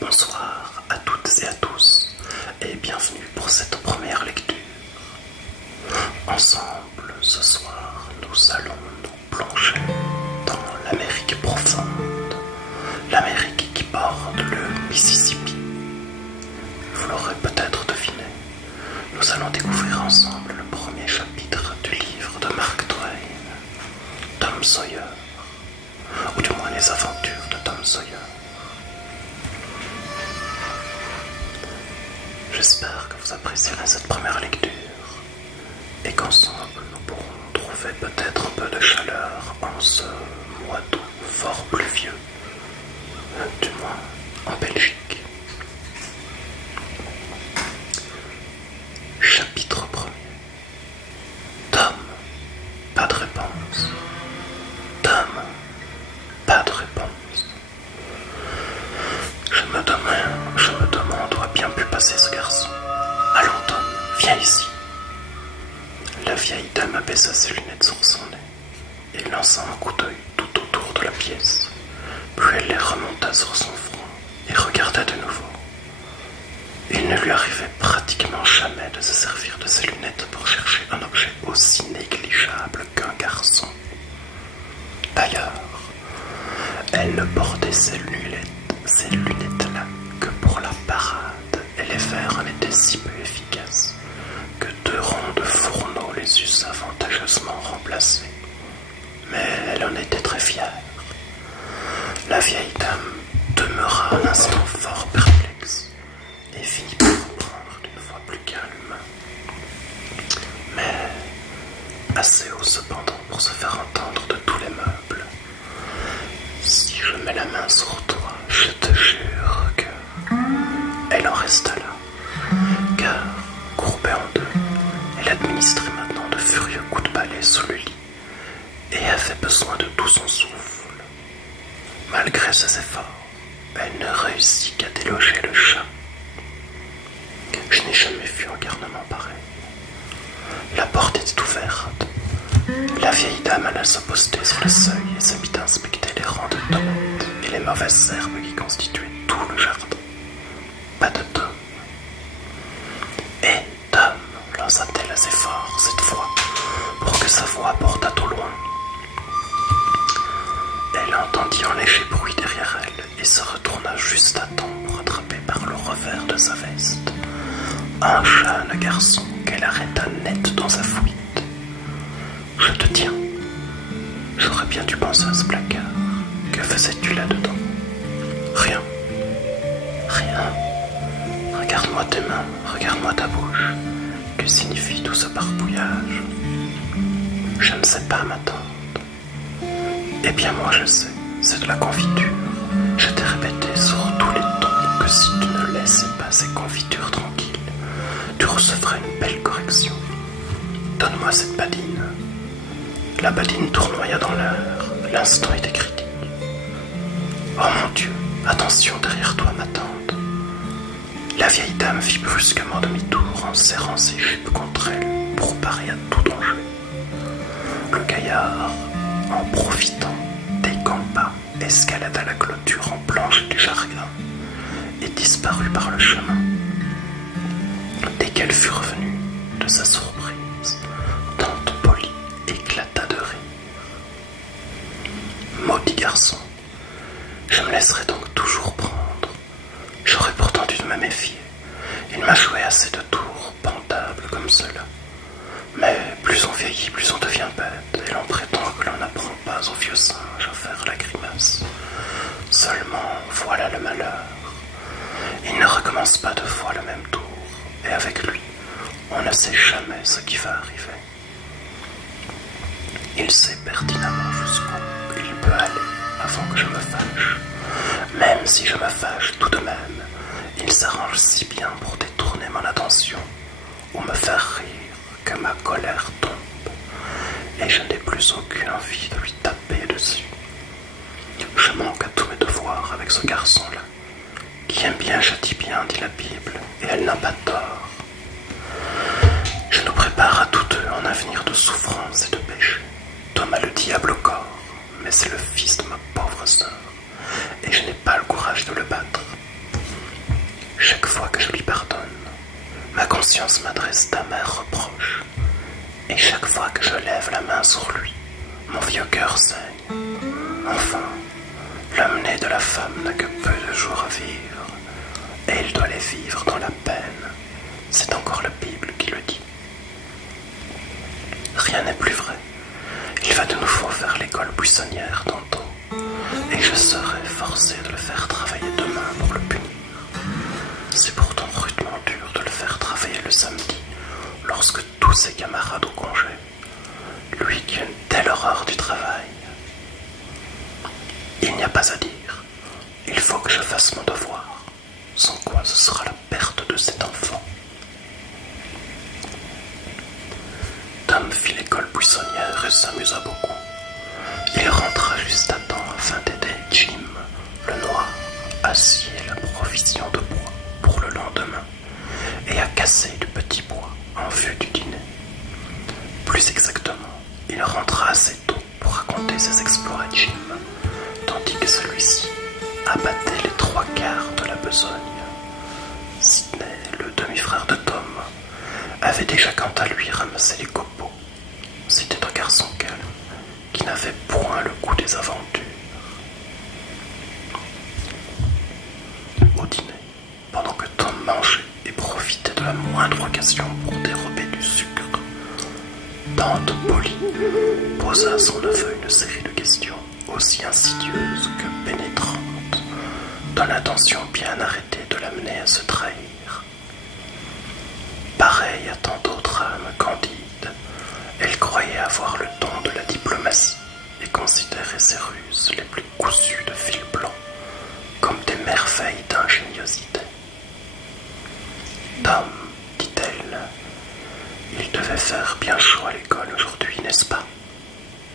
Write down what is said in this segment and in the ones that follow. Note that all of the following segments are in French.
Bonsoir à toutes et à tous et bienvenue pour cette première lecture. Ensemble, ce soir, nous allons nous plonger dans l'Amérique profonde, l'Amérique qui borde le Mississippi. Vous l'aurez peut-être deviné, nous allons découvrir ensemble le premier chapitre du livre de Mark Twain, Tom Sawyer, ou du moins les aventures de Tom Sawyer. J'espère que vous apprécierez cette première lecture et qu'ensemble nous pourrons trouver peut-être un peu de chaleur en ce mois d'août fort pluvieux, du moins en Belgique. Chapitre 1er. Tom, pas de réponse. Tom, pas de réponse. Je me demande où a bien pu passer ce garçon. Allons Tom, viens ici. La vieille dame abaissa ses lunettes sur son nez et lança un coup d'œil tout autour de la pièce. Puis elle les remonta sur son front et regarda de nouveau. Il ne lui arrivait pratiquement jamais de se servir de ses lunettes pour chercher un objet aussi négligeable qu'un garçon. D'ailleurs, elle ne portait ces lunettes-là que pour la parade, et les verres en étaient si peu efficaces que 2 ronds de fourneau les eussent avantageusement remplacés. Mais elle en était très fière. La vieille dame demeura un instant fort perplexe et finit par reprendre d'une voix plus calme, mais assez haut cependant pour se faire entendre de tous les meubles. Si je mets la main sur toi, je te jure que... Elle en resta là, car, courbée en deux, elle administrait maintenant de furieux coups de balai sous le lit et avait besoin de tout son souffle. Malgré ses efforts, elle ne réussit qu'à déloger le chat. Je n'ai jamais vu un garnement pareil. La porte était ouverte. La vieille dame alla se poster sur le seuil et se mit à inspecter les rangs de tomates et les mauvaises herbes qui constituaient tout le jardin. Pas de Tom. Et Tom, lança-t-elle assez fort cette fois pour que sa voix portât au loin. Elle entendit un léger bruit derrière elle et se retourna juste à temps pour attraper par le revers de sa veste un jeune garçon qu'elle arrêta net dans sa fuite. Je te tiens. J'aurais bien dû penser à ce placard. Que faisais-tu là-dedans? Rien. Rien. Regarde-moi tes mains, regarde-moi ta bouche. Que signifie tout ce barbouillage? Je ne sais pas, ma tante. Eh bien, moi je sais. C'est de la confiture. Je t'ai répété sur tous les tons que si tu ne laissais pas ces confitures tranquilles, tu recevrais une belle correction. Donne-moi cette badine. La badine tournoya dans l'air. L'instant était critique. Oh mon Dieu, attention derrière toi, ma tante. La vieille dame fit brusquement demi-tour en serrant ses jupes contre elle pour parer à tout danger. Le gaillard, en profitant, décampa, escalada la clôture en planche du jardin et disparut par le chemin. Dès qu'elle fut revenue, de sa surprise, tante Polly éclata de rire. Maudit garçon, je me laisserai donc toujours prendre. J'aurais pourtant dû me méfier. Il m'a joué assez de tours pendables comme cela. Mais plus on vieillit, plus on devient bête, et l'on prétend que l'on n'apprend pas aux vieux singes à faire la grimace. Seulement, voilà le malheur. Il ne recommence pas 2 fois le même tour, et avec lui, on ne sait jamais ce qui va arriver. Il sait pertinemment jusqu'où il peut aller avant que je me fâche. Même si je me fâche tout de même, il s'arrange si bien pour détourner mon attention ou me faire rire que ma colère tombe et je n'ai plus aucune envie de lui taper dessus. Je manque à tous mes devoirs avec ce garçon-là, qui aime bien châtie bien, dit la Bible, et elle n'a pas tort. Je nous prépare à tous deux un avenir de souffrance et de péché. Tom a le diable au corps, mais c'est le fils de ma pauvre sœur, et je n'ai pas le courage de le battre. conscience m'adresse d'amers reproches, et chaque fois que je lève la main sur lui, mon vieux cœur saigne. Enfin, l'homme né de la femme n'a que peu de jours à vivre, et il doit les vivre dans la peine. C'est encore la Bible qui le dit. Rien n'est plus vrai. Il va de nouveau faire l'école buissonnière tantôt, et je serai forcé de le faire travailler demain pour le punir. C'est pourtant rudement dur de le faire travailler le samedi, lorsque tous ses camarades ont congé. Lui qui a une telle horreur du travail. Il n'y a pas à dire. Il faut que je fasse mon devoir, sans quoi ce sera la perte de cet enfant. Tom fit l'école buissonnière et s'amusa beaucoup. Il rentra juste à temps afin d'aider Jim, le noir, à scier la provision de bois pour le lendemain et à casser du petit bois en vue du dîner. Plus exactement, il rentra assez tôt pour raconter ses exploits à Jim, tandis que celui-ci abattait les 3/4 de la besogne. Sidney, le demi-frère de Tom, avait déjà quant à lui ramassé les copeaux. C'était un garçon calme, qui n'avait point le goût des aventures. Au dîner, pendant que Tom mangeait et profitait de la moindre occasion pour dérober du sucre, Tante Polly posa à son neveu une série de questions aussi insidieuses que pénétrantes, dans l'intention bien arrêtée de l'amener à se trahir. Pareille à tant d'autres âmes candides, elle croyait avoir le don de la diplomatie et considérait ses ruses les plus cousues de fil blanc comme des merveilles d'ingéniosité. Tom, dit-elle, il devait faire bien chaud à l'école aujourd'hui, n'est-ce pas?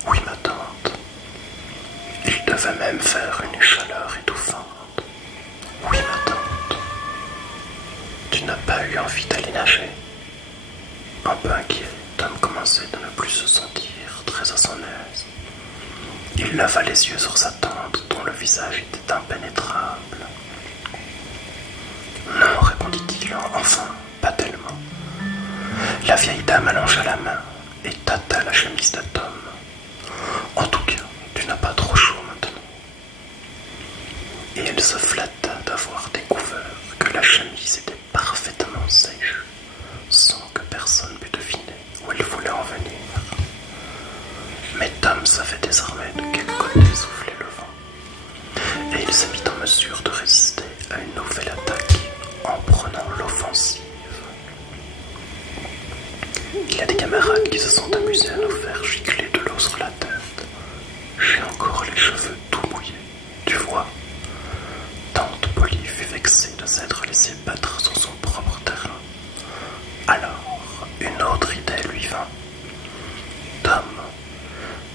Oui, ma tante. Il devait même faire une chaleur étouffante. Oui, ma tante. Tu n'as pas eu envie d'aller nager? Un peu inquiet, Tom commençait à ne plus se sentir très à son aise. Il leva les yeux sur sa tante, dont le visage était impénétrable. Non, répondit-il, enfin, pas tellement. La vieille dame allongea la main et tâta la chemise de Tom. En tout cas, tu n'as pas trop chaud maintenant. Et elle se flatta d'avoir découvert que la chemise était parfaitement sèche, sans que personne pût deviner où elle voulait en venir. Mais Tom savait désormais de quel côté soufflait le vent, et il se mit en mesure de résister à une nouvelle attaque en prenant l'offensive. Il y a des camarades qui se sont amusés à nous faire gicler de l'eau sur la tête. J'ai encore les cheveux tout mouillés, tu vois. Tante Polly fut vexée de s'être laissée battre sur son propre terrain. Alors, une autre idée lui vint. Tom,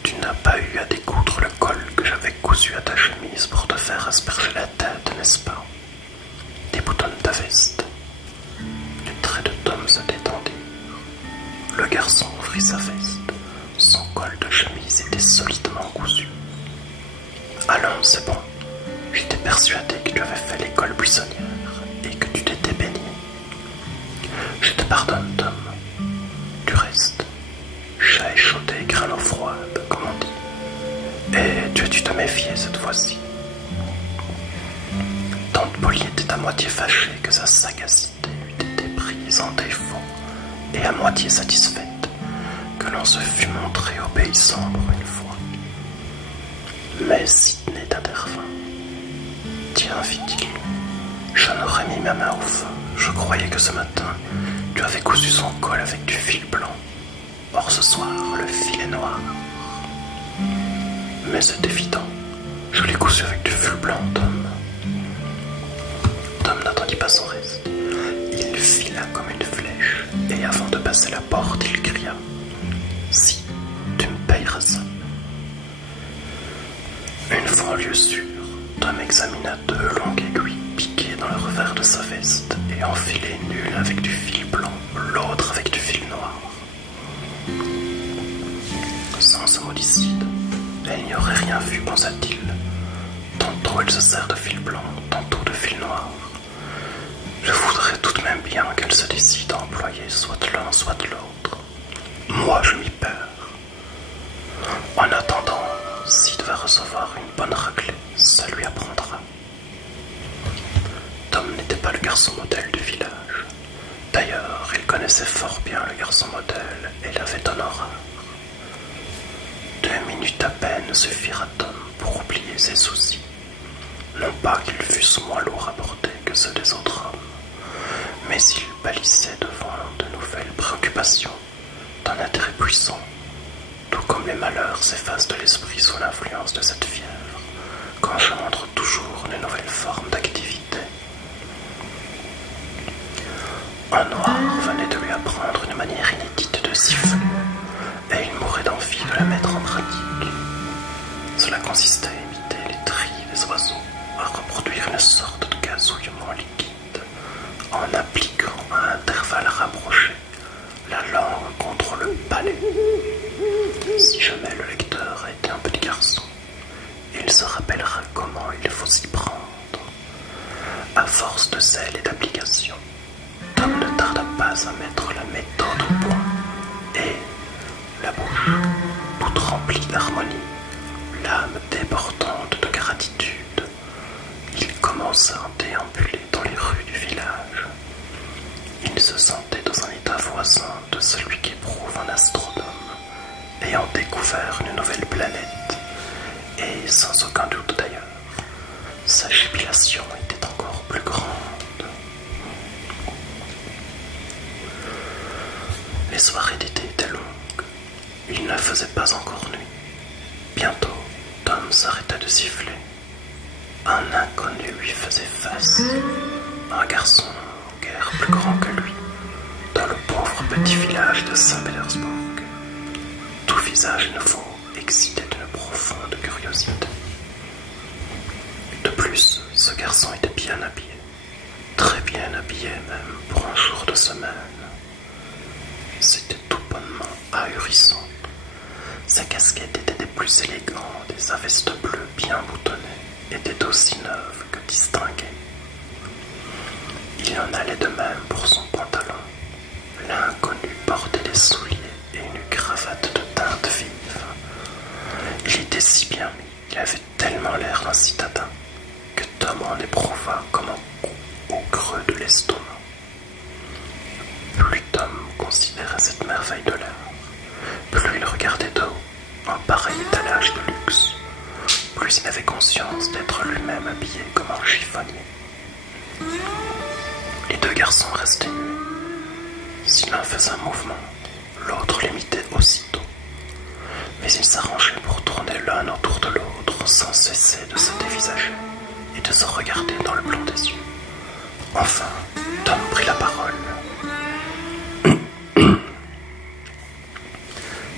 tu n'as pas eu à découdre le col que j'avais cousu à ta chemise pour te faire asperger la tête, n'est-ce pas? Déboutonne ta veste. Les traits de Tom se détendirent. Le garçon ouvrit sa veste. Son col de chemise était solidement cousu. Allons, c'est bon. J'étais persuadé que tu avais fait l'école buissonnière et que tu t'étais baigné. Je te pardonne, Tom. Du reste, chat échaudé, grain d'eau froide, comme on dit. Et tu as dû te méfier cette fois-ci. Tante Polly était à moitié fâchée que sa sagacité eût été prise en défaut, et à moitié satisfaite que l'on se fût montré obéissant pour une fois. Mais Sidney intervint. Tiens, fit-il, j'en aurais mis ma main au feu. Je croyais que ce matin, tu avais cousu son col avec du fil blanc. Or ce soir, le fil est noir. Mais c'est évident, je l'ai cousu avec du fil blanc, Tom. Tom n'attendit pas son reste. Il fila comme une flèche, et avant de passer la porte, il cria « Si, tu me payeras ça !» Une fois en lieu sûr, Tom examina 2 longues aiguilles piquées dans le revers de sa veste et enfilées l'une avec du fil blanc, l'autre avec du fil noir. Sans ce modicide, elle n'y aurait rien vu, pensa-t-il. Tantôt elle se sert de fil blanc, tantôt de fil noir. Je voudrais tout de même même bien qu'elle se décide à employer soit l'un, soit l'autre. Moi, je m'y perds. En attendant, Sid va recevoir une bonne raclée, ça lui apprendra. Tom n'était pas le garçon modèle du village. D'ailleurs, il connaissait fort bien le garçon modèle et l'avait en horreur. 2 minutes à peine suffirent à Tom pour oublier ses soucis. Non pas qu'ils fussent moins lourds à porter que ceux des autres hommes, mais il pâlissait devant de nouvelles préoccupations d'un intérêt puissant, tout comme les malheurs s'effacent de l'esprit sous l'influence de cette fièvre, qu'engendre toujours une nouvelle forme d'activité. Un noir venait de lui apprendre une manière inédite de siffler, et il mourait d'envie de la mettre en pratique. Cela consistait à imiter les trilles des oiseaux, à reproduire une sorte de gazouillement liquide, en appliquant à intervalles rapprochés la langue contre le palais. Si jamais le lecteur a été un petit garçon, il se rappellera comment il faut s'y prendre. À force de zèle et d'application, Tom ne tarda pas à mettre la méthode au point, et, la bouche toute remplie d'harmonie, l'âme débordante de gratitude, il commença à déambuler dans les rues du village. Il se sentait dans un état voisin de celui qu'éprouve un astronome ayant découvert une nouvelle planète, et sans aucun doute d'ailleurs, sa jubilation était encore plus grande. Les soirées d'été étaient longues. Il ne faisait pas encore nuit. Bientôt, Tom s'arrêta de siffler. Un inconnu lui faisait face. Un garçon guère plus grand que lui, dans le pauvre petit village de Saint-Pétersbourg. Tout visage nouveau excitait une profonde curiosité. De plus, ce garçon était bien habillé. Très bien habillé même pour un jour de semaine. C'était tout bonnement ahurissant. Sa casquette était des plus élégantes et sa veste bleue bien boutonnée était aussi neuve que distinguée. Il en allait de même pour son pantalon. L'inconnu portait des souliers et une cravate de teinte vive. Il était si bien mis, il avait tellement l'air d'un citadin que Tom en éprouva comme un coup au creux de l'estomac. Plus Tom considérait cette merveille de l'air, plus il regardait de haut un pareil étalage de luxe, plus il avait conscience d'être lui-même habillé comme un chiffonnier. Les 2 garçons restaient nus. Si l'un faisait un mouvement, l'autre l'imitait aussitôt. Mais ils s'arrangeaient pour tourner l'un autour de l'autre sans cesser de se dévisager et de se regarder dans le blanc des yeux. Enfin, Tom prit la parole.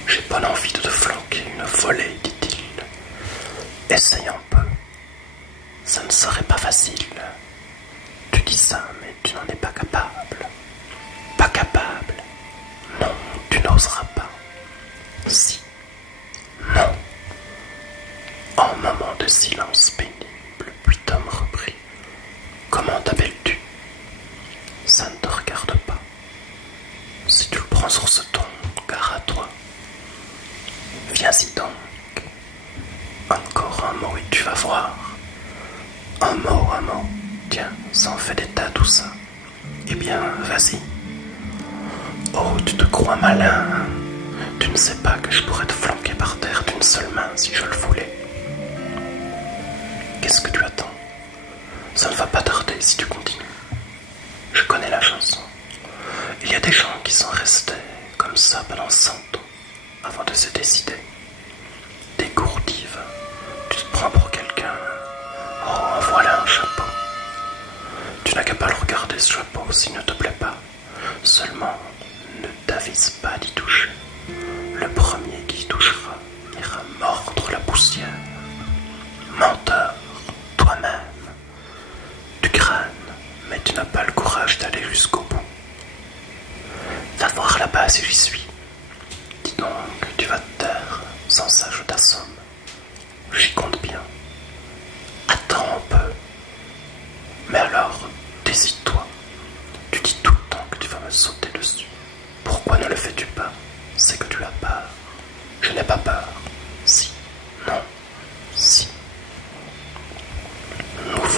« J'ai pas l'envie de te flanquer une volée, dit-il. Essaye un peu. Ça ne serait pas facile. Tu dis ça, mais tu n'en es pas capable. Pas capable? Non, tu n'oseras pas. Si. Non. » En moment de silence pénible, puis Tom reprit. « Comment t'appelles-tu? Ça ne te regarde pas. Si tu le prends sur ce ton, gare à toi. Viens-y donc. Encore un mot et tu vas voir. Un mot. Tiens, ça en fait des tas tout ça. Eh bien, vas-y. Oh, tu te crois malin, hein? Tu ne sais pas que je pourrais te flanquer par terre d'une seule main si je le voulais. Qu'est-ce que tu attends? Ça ne va pas tarder si tu continues. Je connais la chanson. Il y a des gens qui sont restés comme ça pendant 100 ans avant de se décider. Des gourdives. Tu te prends pour quelqu'un. Oh, voilà un chapeau. Tu n'as qu'à pas le regarder ce chapeau s'il ne te plaît pas. Seulement, ne t'avise pas d'y toucher. Le premier qui y touchera ira mordre la poussière. Menteur, toi-même. Tu crânes, mais tu n'as pas le courage d'aller jusqu'au bout. Va voir là-bas si j'y suis. Dis donc, tu vas te taire, sans ça je t'assomme. J'y compte bien. Attends un peu. Mais alors, décide-toi. Tu dis tout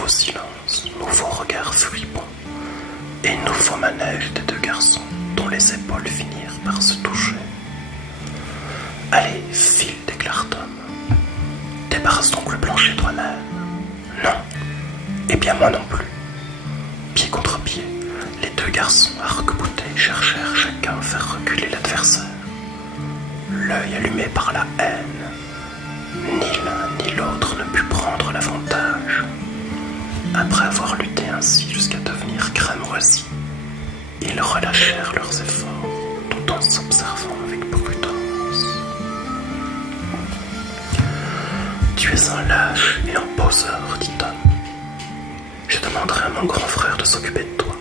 nouveau silence, nouveau regard furibond et nouveau manège des deux garçons dont les épaules finirent par se toucher. « Allez, file, déclare Tom. Débarrasse donc le plancher toi-même. »« Non. Eh bien moi non plus. » Pied contre pied, les deux garçons arc-boutés cherchèrent chacun à faire reculer l'adversaire. L'œil allumé par la haine, ni l'un ni l'autre ne put prendre l'avantage. Après avoir lutté ainsi jusqu'à devenir cramoisis, ils relâchèrent leurs efforts tout en s'observant avec prudence. « Tu es un lâche et un poseur, dit Tom. Je demanderai à mon grand frère de s'occuper de toi.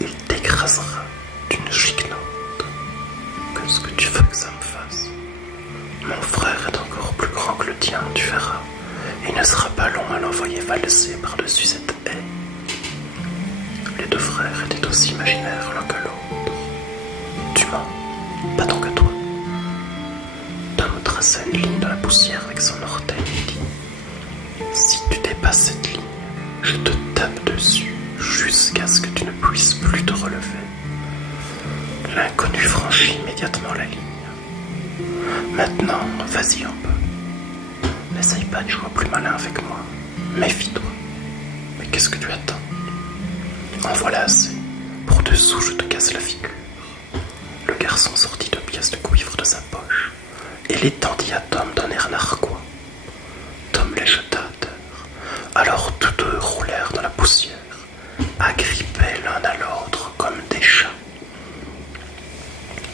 Il t'écrasera d'une chiquenaude. Qu'est-ce que tu veux que ça me fasse? Mon frère est encore plus grand que le tien, tu verras. Il ne sera pas long à l'envoyer valser par-dessus cette haie. » Les deux frères étaient aussi imaginaires l'un que l'autre. « Tu mens, pas tant que toi. » Tom traça une ligne dans la poussière avec son orteil et dit : « Si tu dépasses cette ligne, je te tape dessus jusqu'à ce que tu ne puisses plus te relever. » L'inconnu franchit immédiatement la ligne. « Maintenant, vas-y un peu. N'essaye pas de jouer plus malin avec moi. Méfie-toi. Mais qu'est-ce que tu attends? En voilà assez. Pour 2 sous, je te casse la figure. » Le garçon sortit 2 pièces de cuivre de sa poche et les tendit à Tom d'un air narquois. Tom les jeta à terre. Alors tous deux roulèrent dans la poussière, agrippés l'un à l'autre comme des chats.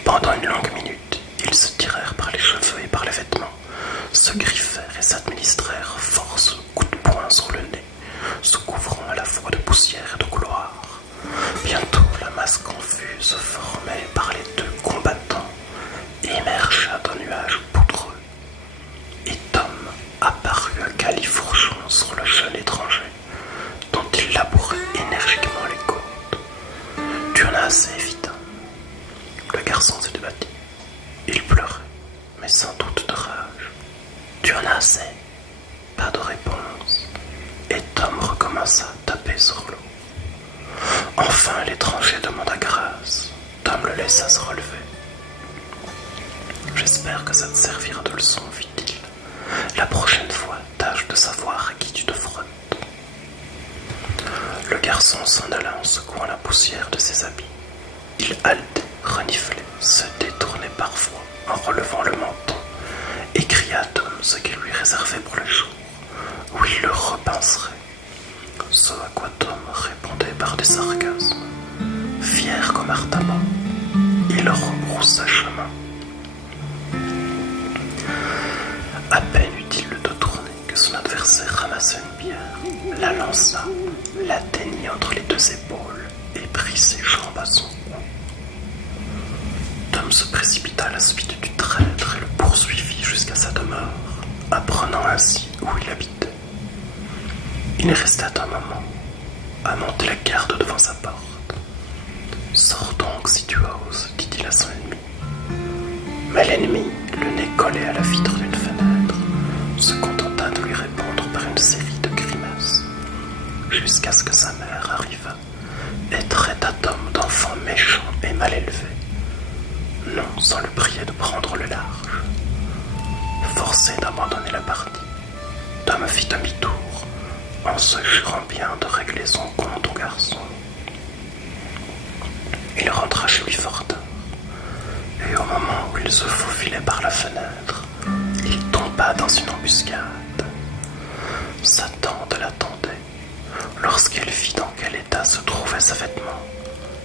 Pendant une longue minute, ils se tirèrent par les cheveux et par les vêtements, se griffèrent et s'administrèrent force coups de poing sur le nez, se couvrant à la fois de poussière et de gloire. Bientôt, la masse confuse formée par les deux combattants émergea d'un nuage poudreux, et Tom apparut à califourchon sur le jeune étranger, dont il labourait énergiquement les côtes. « Tu en as assez, fit Tom. » Le garçon se débattit. Il pleurait, mais sans doute de rage. « Tu en as assez ?» Pas de réponse, et Tom recommença à taper sur l'eau. Enfin, l'étranger demanda grâce. Tom le laissa se relever. « J'espère que ça te servira de leçon, fit-il. La prochaine fois, tâche de savoir à qui tu te frottes. » Le garçon s'en alla en secouant la poussière de ses habits. Il haletait, reniflait, se détournait parfois en relevant le menton et cria à Tom ce qu'il lui réservait pour le jour, où il le repenserait. Ce à quoi Tom répondait par des sarcasmes. Fier comme Artaban, il rebroussa chemin. À peine eut-il le dos tourné que son adversaire ramassa une bière, la lança, l'atteignit entre les 2 épaules et prit ses jambes à son cou. Tom se précipita à la suite du traître et le poursuivit jusqu'à sa demeure, apprenant ainsi où il habitait. Il resta un moment à monter la garde devant sa porte. « Sors donc si tu oses, dit-il à son ennemi. » Mais l'ennemi, le nez collé à la vitre d'une fenêtre, se contenta de lui répondre par une série de grimaces, jusqu'à ce que sa mère arrivât et traita Tom d'enfant méchant et mal élevé, non sans le prier de prendre le large. Forcé d'abandonner la partie, Tom fit demi-tour, en se jurant bien de régler son compte au garçon. Il rentra chez lui fort tard, et au moment où il se faufilait par la fenêtre, il tomba dans une embuscade. Sa tante l'attendait. Lorsqu'elle vit dans quel état se trouvait sa vêtement,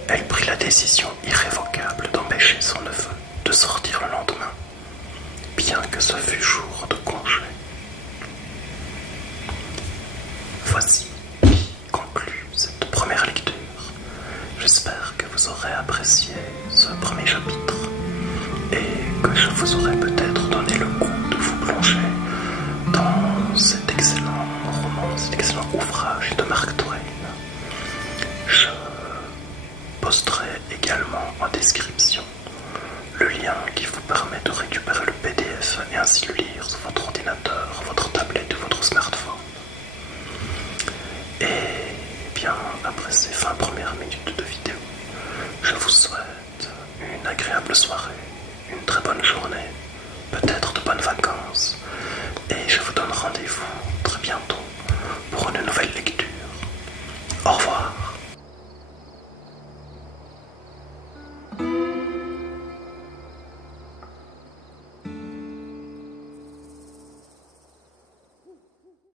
elle prit la décision irrévocable d'empêcher son neveu de sortir le lendemain, bien que ce fût jour de congé. Voici qui conclut cette première lecture. J'espère que vous aurez apprécié ce premier chapitre et que je vous aurai peut-être donné le goût de vous plonger dans cet excellent roman, cet excellent ouvrage de Mark Twain. Je posterai également en description le lien qui vous permet de récupérer le PDF et ainsi le lire sur votre ordinateur, votre tablette ou votre smartphone. Et restait 20 premières minutes